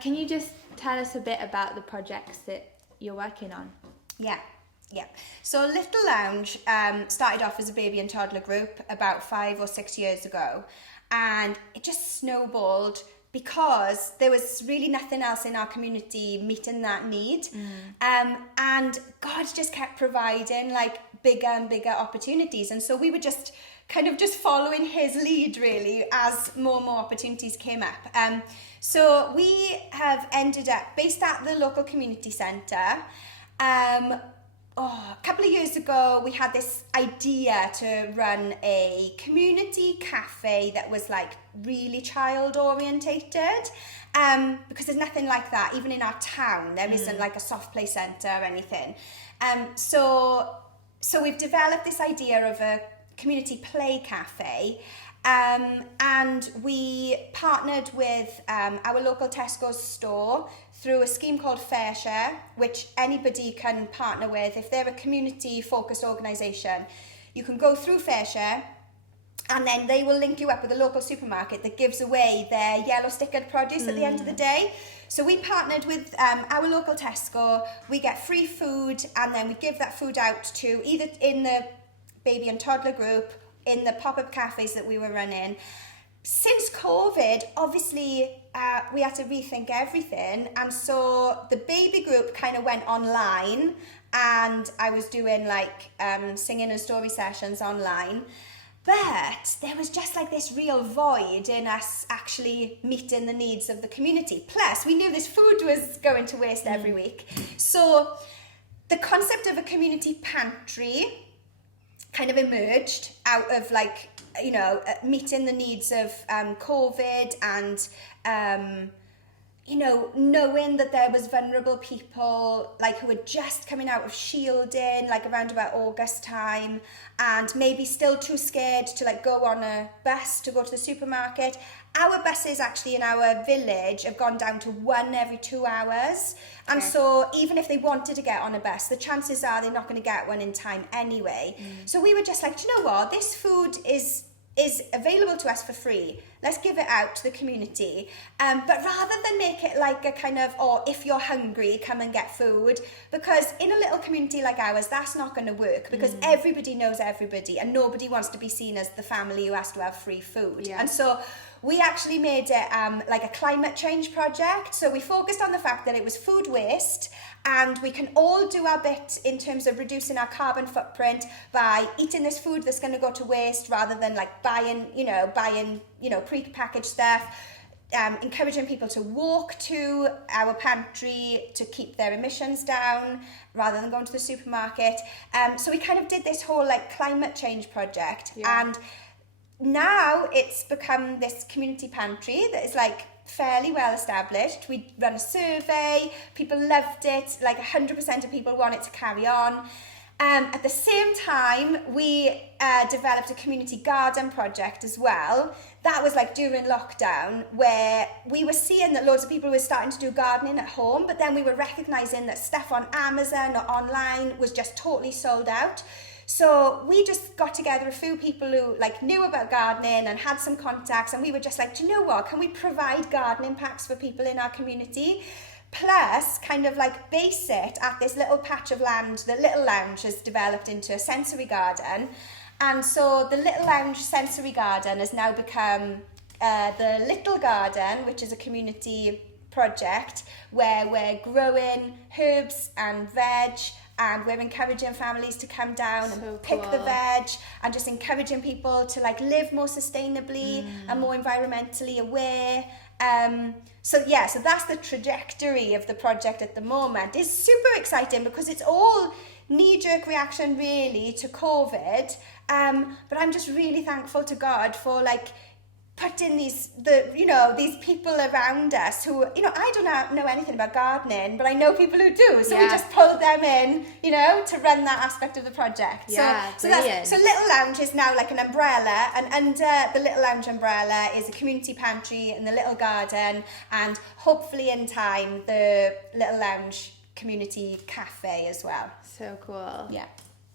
Can you just tell us a bit about the projects that you're working on? Yeah. So Little Lounge started off as a baby and toddler group about 5 or 6 years ago, and it just snowballed because there was really nothing else in our community meeting that need. And God just kept providing like bigger and bigger opportunities, and so we were just kind of just following his lead really as more and more opportunities came up. So we have ended up based at the local community centre. A couple of years ago, we had this idea to run a community cafe that was like really child orientated, because there's nothing like that. Even in our town, there isn't like a soft play centre or anything. So we've developed this idea of a community play cafe. And we partnered with our local Tesco's store through a scheme called FareShare, which anybody can partner with. If they're a community-focused organisation, you can go through FareShare, and then they will link you up with a local supermarket that gives away their yellow stickered produce at the end of the day. So we partnered with our local Tesco. We get free food, and then we give that food out to either in the baby and toddler group, in the pop-up cafes that we were running. Since COVID, obviously, we had to rethink everything, and so the baby group kind of went online, and I was doing like singing and story sessions online, but there was just like this real void in us actually meeting the needs of the community. Plus, we knew this food was going to waste every week. So the concept of a community pantry kind of emerged out of like, you know, meeting the needs of COVID and, you know, knowing that there was vulnerable people like who were just coming out of shielding, like around about August time, and maybe still too scared to like go on a bus to go to the supermarket. Our buses actually in our village have gone down to 1 every 2 hours. And so even if they wanted to get on a bus, the chances are they're not going to get one in time anyway. So we were just like, do you know what? This food is available to us for free. Let's give it out to the community. But rather than make it like a kind of, or if you're hungry, come and get food, because in a little community like ours, that's not going to work, because everybody knows everybody and nobody wants to be seen as the family who has to have free food. And so we actually made it like a climate change project. So we focused on the fact that it was food waste, and we can all do our bit in terms of reducing our carbon footprint by eating this food that's going to go to waste, rather than like buying pre-packaged stuff. Encouraging people to walk to our pantry to keep their emissions down rather than going to the supermarket. So we kind of did this whole like climate change project, and now it's become this community pantry that is like fairly well established. We run a survey, people loved it, like 100% of people want it to carry on. At the same time, we developed a community garden project as well. That was like during lockdown, where we were seeing that loads of people were starting to do gardening at home, but then we were recognising that stuff on Amazon or online was just totally sold out. So we just got together a few people who like knew about gardening and had some contacts, and we were just like, do you know what, can we provide gardening packs for people in our community? Plus, kind of like base it at this little patch of land that Little Lounge has developed into a sensory garden. And so the Little Lounge sensory garden has now become the Little Garden, which is a community project where we're growing herbs and veg, and we're encouraging families to come down and pick the veg, and just encouraging people to like live more sustainably and more environmentally aware. So that's the trajectory of the project at the moment. It's super exciting because it's all knee-jerk reaction really to COVID, but I'm just really thankful to God for like putting these people around us who, I don't know anything about gardening, but I know people who do, so we just pulled them in, to run that aspect of the project. So Little Lounge is now like an umbrella, and under the Little Lounge umbrella is a community pantry and the Little Garden, and hopefully in time the Little Lounge community cafe as well. So cool. Yeah.